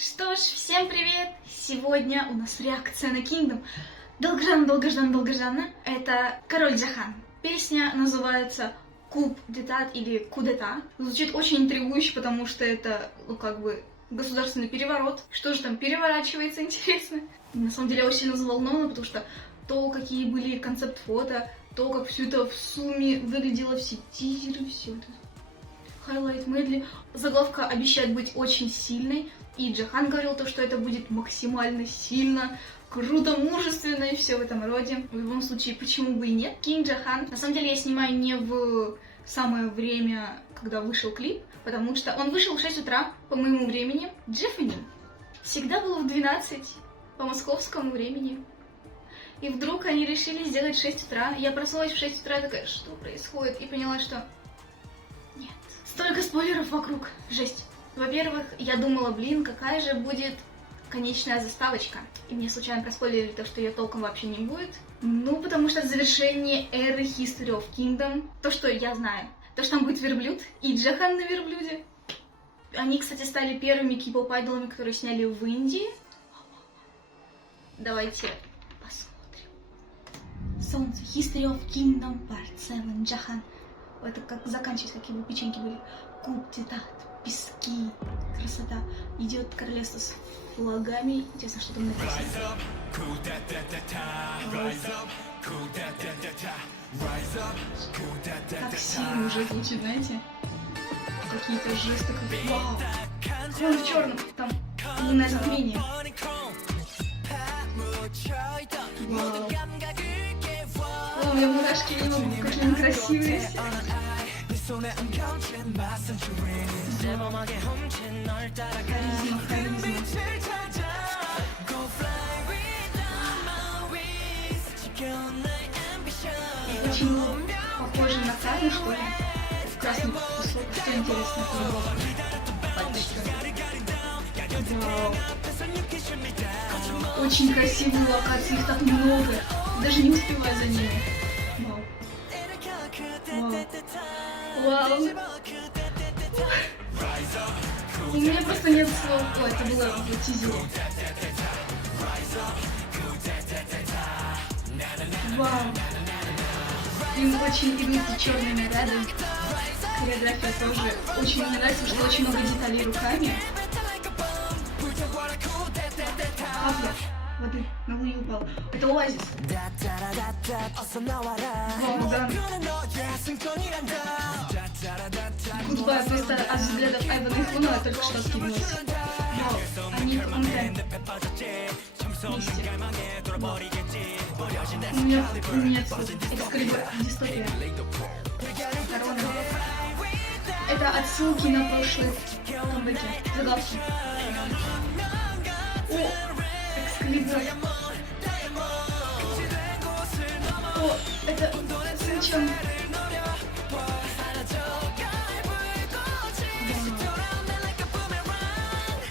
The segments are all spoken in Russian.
Что ж, всем привет! Сегодня у нас реакция на Kingdom. Долгожданно. Это Король Джохан. Песня называется Coup d'état или Coup d'état. Звучит очень интригующе, потому что это, государственный переворот. Что же там переворачивается, интересно? На самом деле я очень сильно взволнована, потому что то, какие были концепт-фото, то, как все это в сумме выглядело, все тизеры, все это. Highlight Medley. Заглавка обещает быть очень сильной. И Джохан говорил то, что это будет максимально сильно, круто, мужественно и все в этом роде. В любом случае, почему бы и нет? King Джохан. На самом деле я снимаю не в самое время, когда вышел клип, потому что он вышел в 6 утра по моему времени. Джеффани всегда было в 12 по московскому времени. И вдруг они решили сделать в 6 утра. Я проснулась в 6 утра, такая, что происходит? И поняла, что нет. Столько спойлеров вокруг. Жесть. Во-первых, я думала, какая же будет конечная заставочка. И мне случайно проспойлерили то, что ее толком вообще не будет. Ну, потому что это завершение эры History of Kingdom. То, что я знаю. То, что там будет верблюд и Джохан на верблюде. Они, кстати, стали первыми кей-поп-айдолами, которые сняли в Индии. Давайте посмотрим. Солнце. History of Kingdom Part 7. Джохан. Это как заканчивать, какие бы печеньки были. Coup d'état. Пески, красота. Идет королевство с флагами. Интересно, что там написано. Так сильно уже звучит, знаете? Какие-то жесты. Вау! Он в черном. Там лунное затмение. Вау! О, у меня мурашки, я не могу, какие они красивые все. Харизма. Очень похоже на Карну, что ли? В красный кусок. Что интересно? Вау. Очень красивые локации, их так много. Даже не успеваю за ними. Вау. У меня просто нет слов. О, это было в тизере. Вау. Им очень идут черные наряды. Хореография тоже очень мне нравится, потому что очень много деталей руками. Капля воды на луне упала. Это оазис. Гонзан. Гудбай, просто от взглядов Айвана и Хуна только что скинулась. Вау, они контент. Вместе. У меня Экскалибур, дистопия. Корона. Это отсылки на прошлые камбэки. Загадки. О, Экскалибур. О, это Сынчон.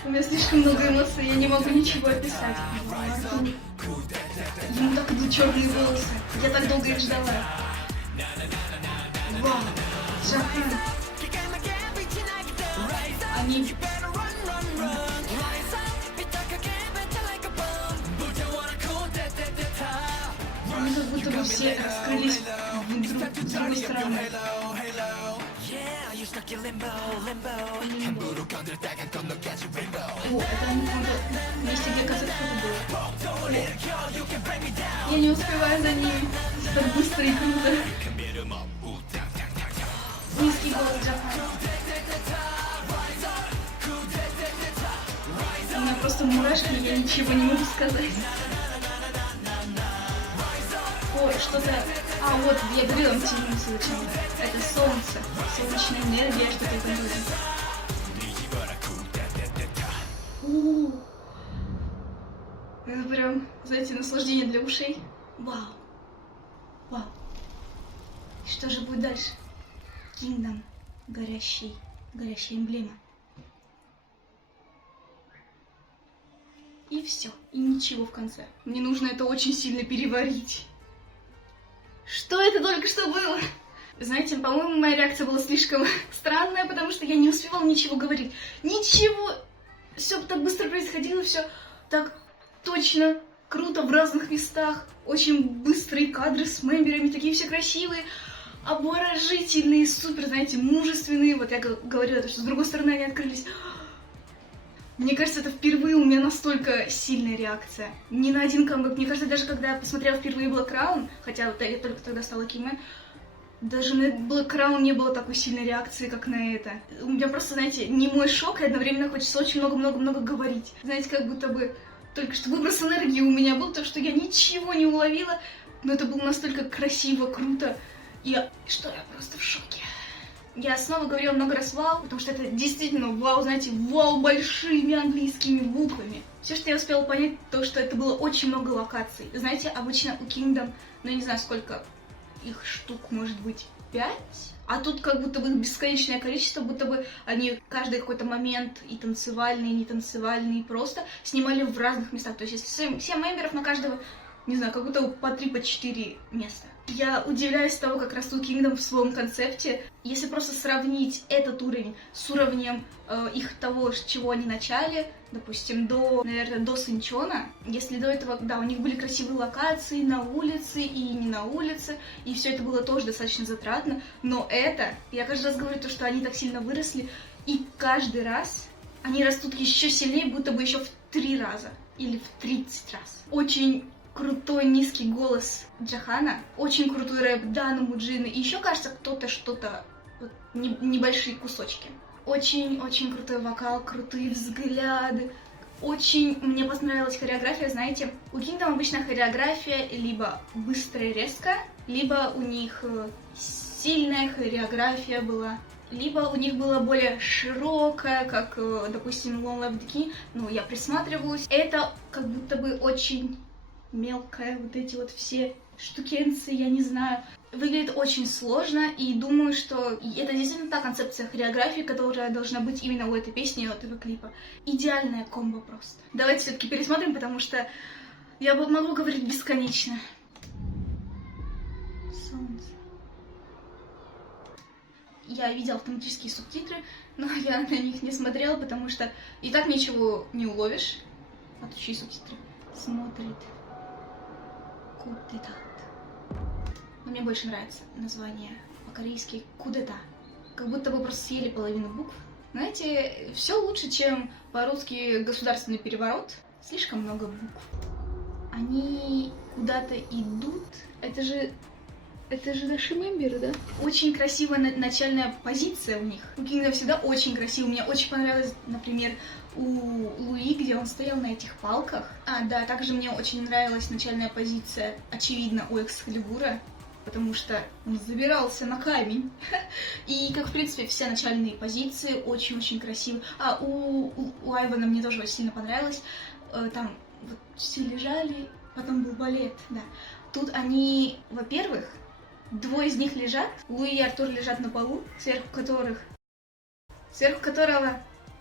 У меня слишком много эмоций, я не могу ничего описать. Ему так идут черные волосы. Я так долго их ждала. Вау, Джохан. Они... Они как будто бы все раскрылись с другой стороны. О, это месте, где концерт был. Я не успеваю за ними. Так быстро и круто. Низкий голос Джохан. У меня просто мурашки, я ничего не могу сказать. О, что-то... А, вот, я говорила, антимон случайно. Это солнце, солнечная энергия, что-то такое. Это прям, знаете, наслаждение для ушей. Вау. Вау. И что же будет дальше? Kingdom. Горящая эмблема. И все. И ничего в конце. Мне нужно это очень сильно переварить. Что это только что было? Знаете, по-моему, моя реакция была слишком странная, потому что я не успевала ничего говорить. Ничего! все так быстро происходило, все так точно, круто в разных местах. Очень быстрые кадры с мемберами, такие все красивые, обворожительные, супер, знаете, мужественные. Вот я говорила, что с другой стороны они открылись. Мне кажется, это впервые у меня настолько сильная реакция. Ни на один камбэк. Мне кажется, даже когда я посмотрела впервые Black Crown, хотя вот я только тогда стала Киме, даже на Black Crown не было такой сильной реакции, как на это. У меня просто, знаете, не мой шок, и одновременно хочется очень много-много-много говорить. Знаете, как будто бы только что выброс энергии у меня был, то, что я ничего не уловила, но это было настолько красиво, круто, что я просто в шоке. Я снова говорила много раз вау, потому что это действительно вау, знаете, вау большими английскими буквами. Все, что я успела понять, то, что это было очень много локаций. Знаете, обычно у Kingdom, ну я не знаю, сколько их штук, может быть, 5? А тут как будто бы их бесконечное количество, будто бы они каждый какой-то момент и танцевальный, и нетанцевальный, просто снимали в разных местах. То есть если 7 мемберов на каждого, не знаю, как будто по 3, по 4 места. Я удивляюсь того, как растут Kingdom в своем концепте. Если просто сравнить этот уровень с уровнем их того, с чего они начали, допустим, наверное, до Синчона. Если до этого, да, у них были красивые локации на улице и не на улице, и все это было тоже достаточно затратно, но я каждый раз говорю то, что они так сильно выросли, и каждый раз они растут еще сильнее, будто бы еще в 3 раза или в 30 раз. Очень крутой низкий голос Джахана, очень крутой рэп Дана Муджины, и еще, кажется, кто-то что-то, вот, небольшие кусочки. Очень крутой вокал, крутые взгляды. Очень мне понравилась хореография, знаете, у Kingdom обычно хореография либо быстрая, резкая, либо у них сильная хореография была, либо у них была более широкая, как, допустим, One Left the Key. Ну, я присматриваюсь. Это как будто бы очень мелкая, вот эти вот все штукенцы, я не знаю. Выглядит очень сложно, и думаю, что это действительно та концепция хореографии, которая должна быть именно у этой песни и у этого клипа. Идеальная комбо просто. Давайте все-таки пересмотрим, потому что я могу говорить бесконечно. Солнце. Я видела автоматические субтитры, но я на них не смотрела, потому что и так ничего не уловишь. Отучи субтитры. Смотрит. Кудета. Но мне больше нравится название по-корейски кудета. Как будто бы просто съели половину букв. Знаете, все лучше, чем по-русски государственный переворот. Слишком много букв. Они куда-то идут. Это же наши мемберы, да? Очень красивая начальная позиция у них. У Kingdom всегда очень красиво. Мне очень понравилось, например, у Луи, где он стоял на этих палках. Да, также мне очень нравилась начальная позиция, очевидно, у Экскалибура, потому что он забирался на камень. И, как, в принципе, все начальные позиции очень-очень красивые. У Айвана мне тоже очень сильно понравилось. Там вот все лежали, потом был балет, да. Тут они, во-первых, 2 из них лежат, Луи и Артур лежат на полу, сверху которого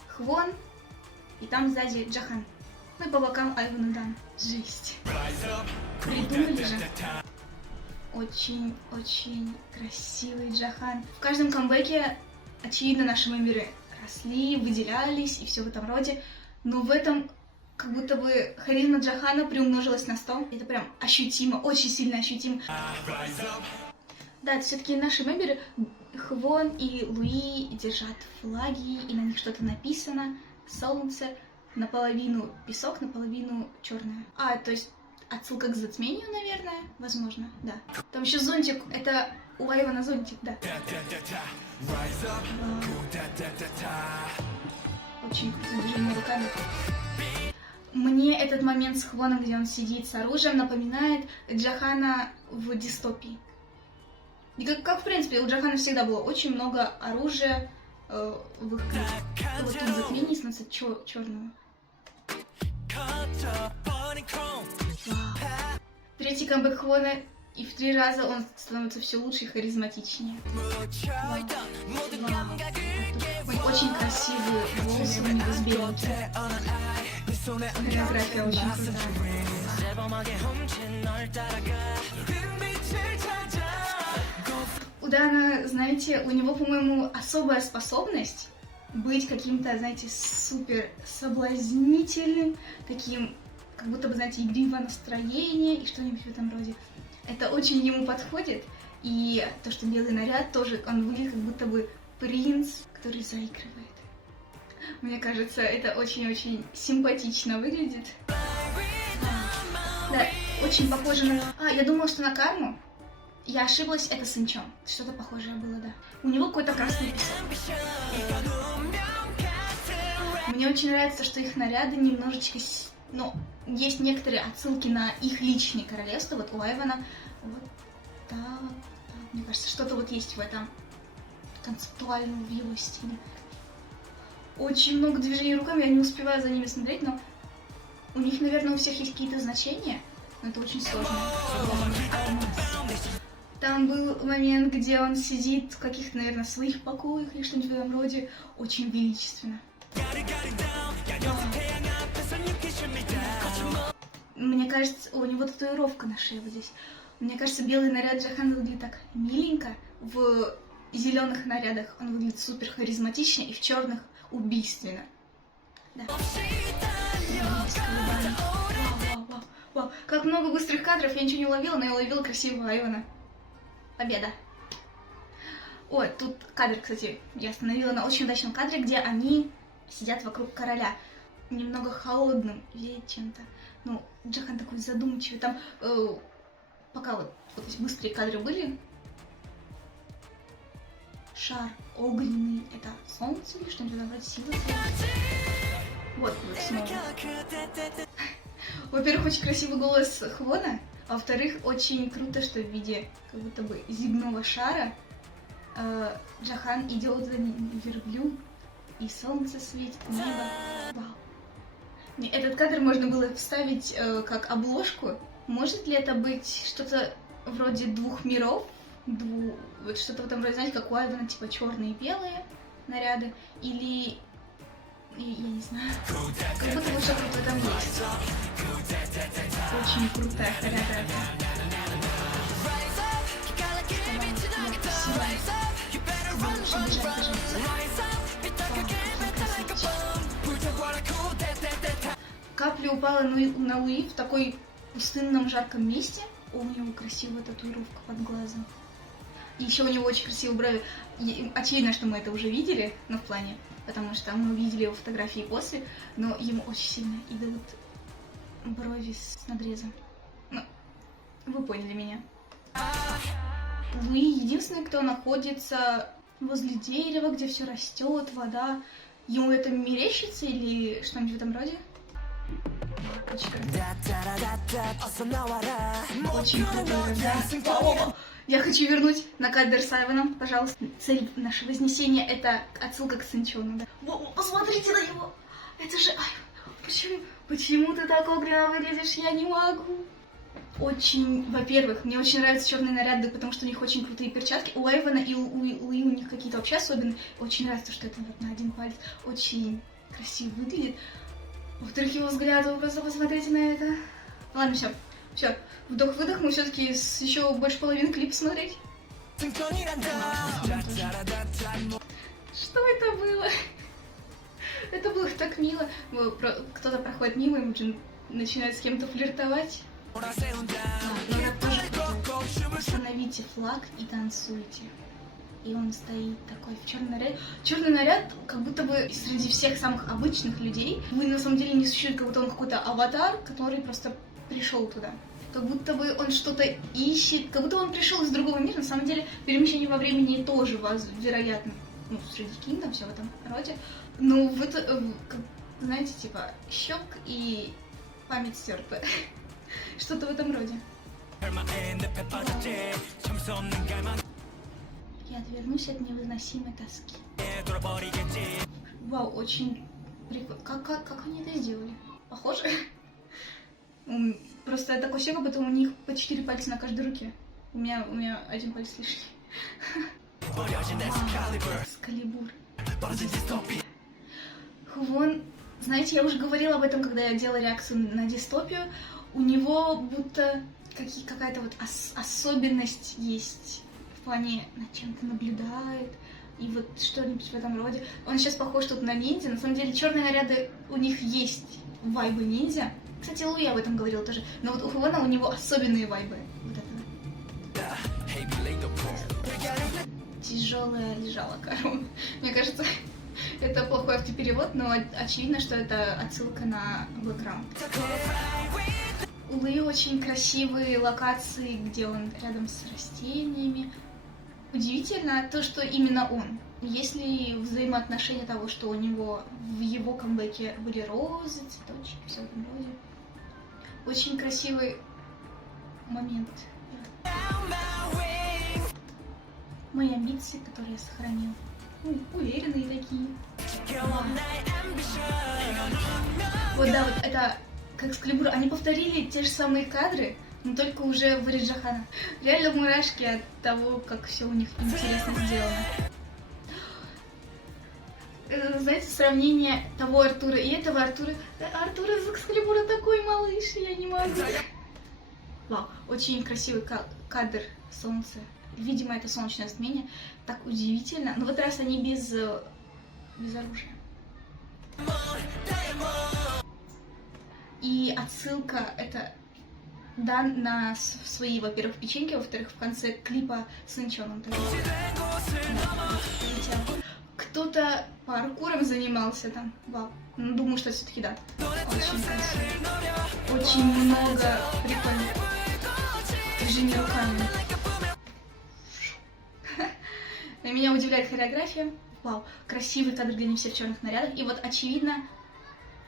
Хвон, и там сзади Джахан. Ну и по бокам Айван и Дан. Жесть. Придумали же. Очень красивый Джахан. В каждом камбэке, очевидно, наши мемберы росли, выделялись и все в этом роде. Но в этом как будто бы харизма Джахана приумножилась на 100. Это прям ощутимо, очень сильно ощутимо. Да, это все-таки наши мемберы Хвон и Луи держат флаги, и на них что-то написано. Солнце, наполовину песок, наполовину черное. То есть отсылка к затмению, наверное, возможно, да. Там еще зонтик, это у Айвана зонтик, да. Очень крутое движение руками. Мне этот момент с Хвоном, где он сидит с оружием, напоминает Джахана в дистопии. И как в принципе, у Джахана всегда было очень много оружия в их клипе. Вот тут затмение становится черного. Третий камбэк Хвона, и в 3 раза он становится все лучше и харизматичнее. Очень красивые волосы у него с беленьким. Хореография очень крутая. У Дана, знаете, у него, по-моему, особая способность. быть каким-то, знаете, супер соблазнительным, таким, как будто бы, знаете, игривое настроение и что-нибудь в этом роде. Это очень ему подходит. И то, что белый наряд тоже, он выглядит как будто бы принц, который заигрывает. Мне кажется, это очень-очень симпатично выглядит. Да, очень похоже на... я думала, что на Карму. Я ошиблась, это с Инчом. Что-то похожее было, да. У него какой-то красный песок. Мне очень нравится, что их наряды немножечко... Ну, есть некоторые отсылки на их личные королевства. Вот у Айвана вот так. Мне кажется, что-то вот есть в этом концептуальном в его стиле. Очень много движений руками, я не успеваю за ними смотреть, но у них, наверное, у всех есть какие-то значения, но это очень сложно. Там был момент, где он сидит в каких-то, наверное, своих покоях или что-нибудь в этом роде, очень величественно. Мне кажется, у него татуировка на шее вот здесь. Мне кажется, белый наряд Джохана выглядит так миленько, в зеленых нарядах он выглядит супер харизматично и в черных убийственно. Да. Вау. Как много быстрых кадров, я ничего не уловила, но я уловила красивого Айвана. Победа. Ой, тут кадр, кстати, я остановила на очень удачном кадре, где они сидят вокруг короля. Немного холодным веет чем-то. Ну, Джохан такой задумчивый. Там, пока вот эти быстрые кадры были, шар огненный, это солнце или что-нибудь вроде силы? Вот снова. Во-первых, очень красивый голос Хвона, а во-вторых, очень круто, что в виде как будто бы земного шара Джохан идет за ним верблюд, и солнце светит, небо. Вау. Этот кадр можно было вставить как обложку. Может ли это быть что-то вроде двух миров? Вот что-то в этом роде, знаете, как у Айвана, типа черные и белые наряды, или... Я не знаю. Как будто бы что-то в этом есть. Очень крутая хореография. Капля упала на Луи в такой пустынном жарком месте. О, у него красивая татуировка под глазом. И еще у него очень красивые брови. И очевидно, что мы это уже видели, но в плане, потому что мы видели его фотографии после, но ему очень сильно идут брови с надрезом. Ну, вы поняли меня. Луи единственный, кто находится возле дерева, где все растет, вода. Ему это мерещится или что-нибудь в этом роде? Очень круто, да. Я хочу вернуть на кадр с Айваном, пожалуйста. Цель нашего вознесения — это отсылка к Синчону, да. Посмотрите на него! Это же Айван. Почему ты так огненно выглядишь? Я не могу. Очень, во-первых, мне очень нравятся черные наряды, потому что у них очень крутые перчатки. У Айвана и у Луи у них какие-то вообще особенные. Очень нравится, что это вот на один палец. Очень красиво выглядит. Во-вторых, его взгляд, вы просто посмотрите на это. Ладно, все. Вдох-выдох, мы все-таки еще больше половины клипа смотреть. Что это было? Это было так мило. Кто-то проходит мимо, и уже начинает с кем-то флиртовать. Установите флаг и танцуйте. И он стоит такой в черный наряд. Черный наряд, как будто бы среди всех самых обычных людей, вы на самом деле не существует, как будто он какой-то аватар, который просто пришел туда. Как будто бы он что-то ищет, как будто он пришел из другого мира. На самом деле, перемещение во времени тоже вероятно, ну, среди киндом, все в этом роде. Но в это, знаете, типа, щек и память стерта. Что-то в этом роде. Я отвернусь от невыносимой тоски. Вау, очень прикольно. Как они это сделали? Похоже? Просто такое ощущение, будто у них по 4 пальца на каждой руке. У меня один палец лишний. Экскалибур. Хвон, знаете, я уже говорила об этом, когда я делала реакцию на дистопию. У него будто какая-то вот особенность есть. В плане, над чем-то наблюдает, и вот что-нибудь в этом роде. Он сейчас похож тут на ниндзя. На самом деле черные наряды у них есть вайбы ниндзя. Кстати, Луи об этом говорил тоже. Но вот у Хвона у него особенные вайбы. Вот это. Тяжелая лежала корона. Мне кажется, это плохой автоперевод, но очевидно, что это отсылка на бэкграунд. У Луи очень красивые локации, где он рядом с растениями. Удивительно то, что именно он. Есть ли взаимоотношения того, что у него в его камбэке были розы, цветочки, все в этом роде. Очень красивый момент. Мои амбиции, которые я сохранил. Уверенные такие. Вот да, вот это как Экскалибур. Они повторили те же самые кадры, но только уже в Риджахана. Реально мурашки от того, как все у них интересно сделано. Знаете, сравнение того Артура и этого Артура. Артур из Экскалибура такой малыш, я не могу. Вау, очень красивый кадр солнца. Видимо, это солнечное затмение. Так удивительно. Но в этот раз они без оружия. И отсылка это дан на свои, во-первых, печеньки, во-вторых, в конце клипа с Инчоном. Кто-то паркуром занимался там. Вау. Ну, думаю, что все-таки да. Очень красиво. Очень много прикольных движений руками. Меня удивляет хореография. Вау, красивый кадр, где они все в черных нарядах. И вот очевидно,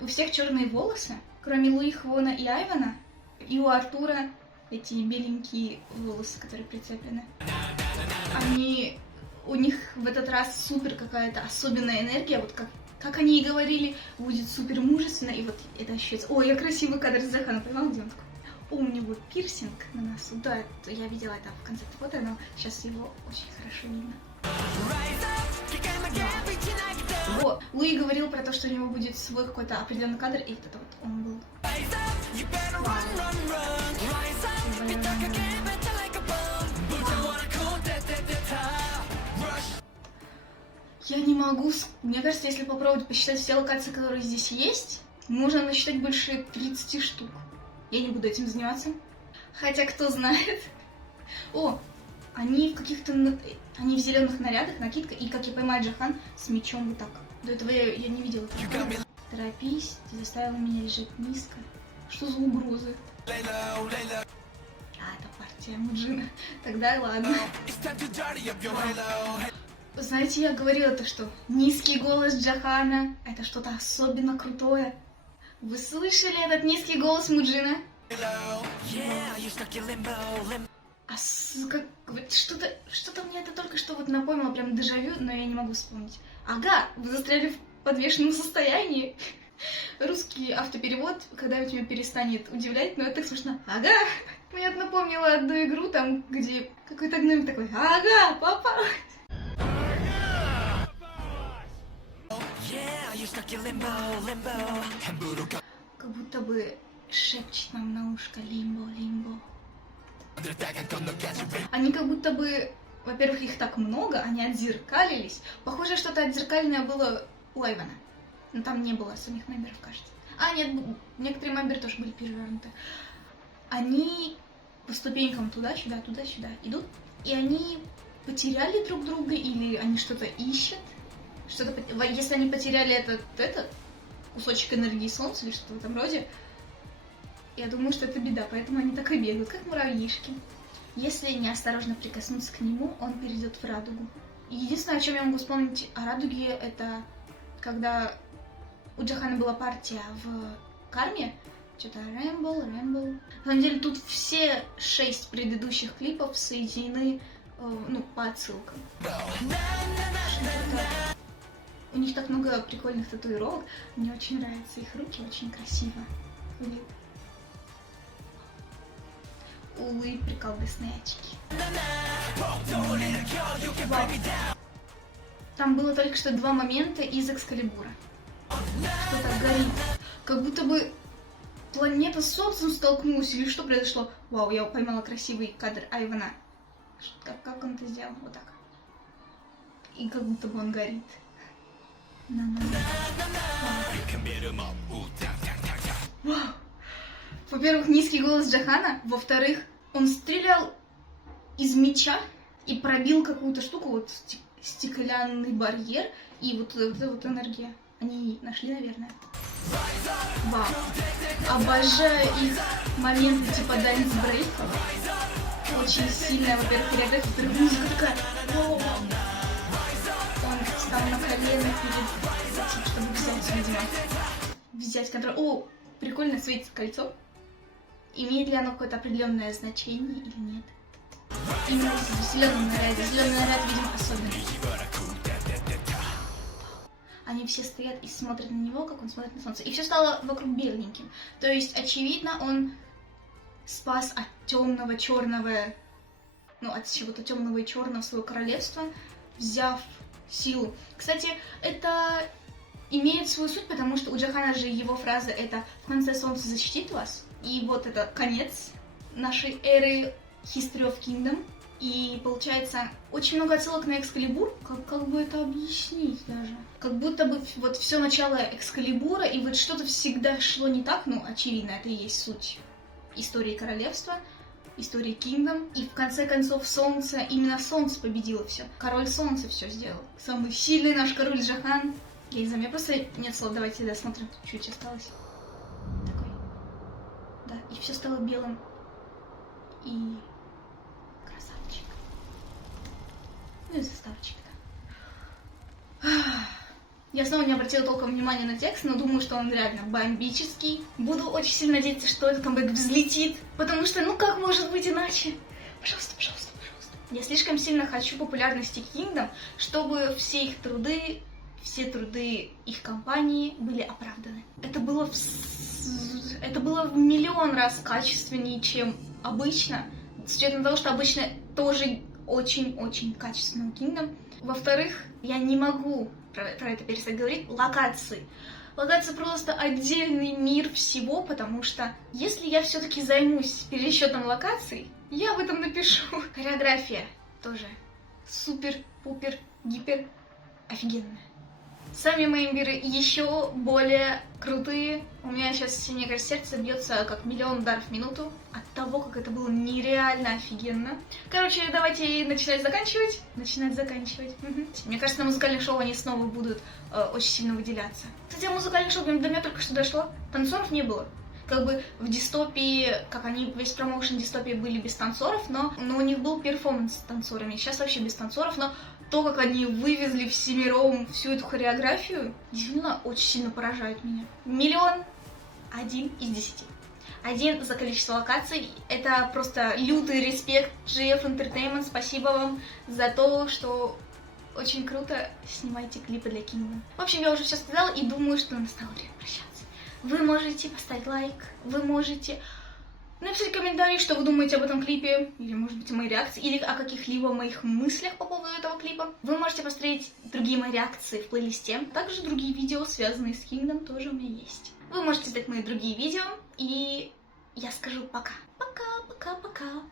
у всех черные волосы, кроме Луи, Хвона и Айвана, и у Артура эти беленькие волосы, которые прицеплены. У них в этот раз супер какая-то особенная энергия, вот как они и говорили, будет супер мужественно, и вот это ощущается. Ой, я красивый кадр с Захана, понимал, где он такой? У него пирсинг на носу. Да, я видела это в конце фото, но сейчас его очень хорошо видно. О, Луи говорил про то, что у него будет свой какой-то определенный кадр, и это вот он был. Я не могу... Мне кажется, если попробовать посчитать все локации, которые здесь есть, можно насчитать больше 30 штук. Я не буду этим заниматься. Хотя, кто знает. О, они в каких-то... Они в зеленых нарядах, накидка, и, как я понимаю, Джахан с мечом вот так. До этого я не видела этого. Торопись, ты заставила меня лежать низко. Что за угрозы? А, это партия Муджина. Тогда ладно. Знаете, я говорила то, что низкий голос Джахана — это что-то особенно крутое. Вы слышали этот низкий голос Муджина? Что-то мне это только что вот напомнило, прям дежавю, но я не могу вспомнить. Ага, вы застряли в подвешенном состоянии. Русский автоперевод когда-нибудь меня перестанет удивлять, но это так смешно. Ага, мне это напомнило одну игру, там, где какой-то гном такой, ага, попалась. Как будто бы шепчет нам на ушко лимбо, лимбо. Они как будто бы, во-первых, их так много, они отзеркалились. Похоже, что-то отзеркаленное было у Айвана. Но там не было самих мемберов, кажется. А, нет, некоторые мемберы тоже были перевернуты. Они по ступенькам туда-сюда, туда-сюда идут, и они потеряли друг друга, или они что-то ищут. Если они потеряли этот кусочек энергии солнца или что-то в этом роде, я думаю, что это беда, поэтому они так и бегают, как муравьишки. Если неосторожно прикоснуться к нему, он перейдет в радугу. Единственное, о чем я могу вспомнить о радуге, это когда у Джахана была партия в Карме, что-то Рэмбл. На самом деле тут все 6 предыдущих клипов соединены, по отсылкам. У них так много прикольных татуировок, мне очень нравятся их руки, очень красиво. Улы, приколдесные очки. Там было только что 2 момента из Экскалибура. Что-то горит. Как будто бы планета с Солнцем столкнулась, или что произошло? Вау, я поймала красивый кадр Айвана. Как он это сделал? Вот так. и как будто бы он горит. Вау. Во-первых, низкий голос Джохана, во-вторых, он стрелял из меча и пробил какую-то штуку, вот стеклянный барьер, и вот эта вот энергия. Они нашли, наверное. Вау. Обожаю их моменты типа дэнс-брейков. Очень сильная, во-первых, хореография, во-первых, музыка такая. Он встал на колено перед этим, чтобы взять, видимо, взять контроль. О, прикольно светится кольцо. Имеет ли оно какое-то определенное значение или нет? Именно в зеленом наряде. Зеленый наряд, видимо, особенный. Они все стоят и смотрят на него, как он смотрит на солнце. И все стало вокруг беленьким. То есть, очевидно, он спас от темного, черного, ну, от чего-то темного и черного своего королевства, взяв силу. Кстати, это имеет свою суть, потому что у Джохана же его фраза это «в конце солнце защитит вас». И вот это конец нашей эры History of Kingdom. И получается очень много отсылок на Экскалибур. Как бы это объяснить даже? Как будто бы вот все начало Экскалибура, и вот что-то всегда шло не так. Ну, очевидно, это и есть суть истории королевства, истории Kingdom. И в конце концов солнце, именно солнце победило все. Король солнца все сделал. Самый сильный наш король Джохан. Я не знаю, мне просто нет слов. Давайте досмотрим, чуть осталось. Такой. Да, и все стало белым. И... красавчик. Ну и заставочек, да. Я снова не обратила толком внимания на текст, но думаю, что он реально бомбический. Буду очень сильно надеяться, что этот камбэк взлетит, потому что, ну как может быть иначе? Пожалуйста, пожалуйста, пожалуйста. Я слишком сильно хочу популярности Kingdom, чтобы все их труды, все труды их компании были оправданы. Это было в миллион раз качественнее, чем обычно, с учетом того, что обычно тоже очень-очень качественно у Kingdom. Во-вторых, я не могу про это перестать говорить, локации. Локации просто отдельный мир всего, потому что если я все-таки займусь пересчетом локаций, я об этом напишу. Хореография тоже супер-пупер-гипер офигенная. Сами мемберы еще более крутые. У меня сейчас, мне кажется, сердце бьется как миллион ударов в минуту от того, как это было нереально офигенно. Короче, давайте начинать заканчивать. Угу. Мне кажется, на музыкальных шоу они снова будут очень сильно выделяться. Кстати, музыкальных шоу до меня только что дошло. Танцоров не было. Как бы в дистопии, как они весь промоушен дистопии были без танцоров, но у них был перформанс с танцорами. Сейчас вообще без танцоров, но то, как они вывезли всемиром всю эту хореографию, действительно очень сильно поражает меня. 1 из 10. 1 за количество локаций. Это просто лютый респект GF Entertainment. Спасибо вам за то, что очень круто снимаете клипы для Kingdom. В общем, я уже все сказала и думаю, что настало время прощаться. Вы можете поставить лайк, вы можете написать комментарий, что вы думаете об этом клипе, или, может быть, о моей реакции, или о каких-либо моих мыслях по поводу этого клипа. Вы можете посмотреть другие мои реакции в плейлисте. Также другие видео, связанные с Kingdom, тоже у меня есть. Вы можете ждать мои другие видео, и я скажу пока. Пока-пока-пока.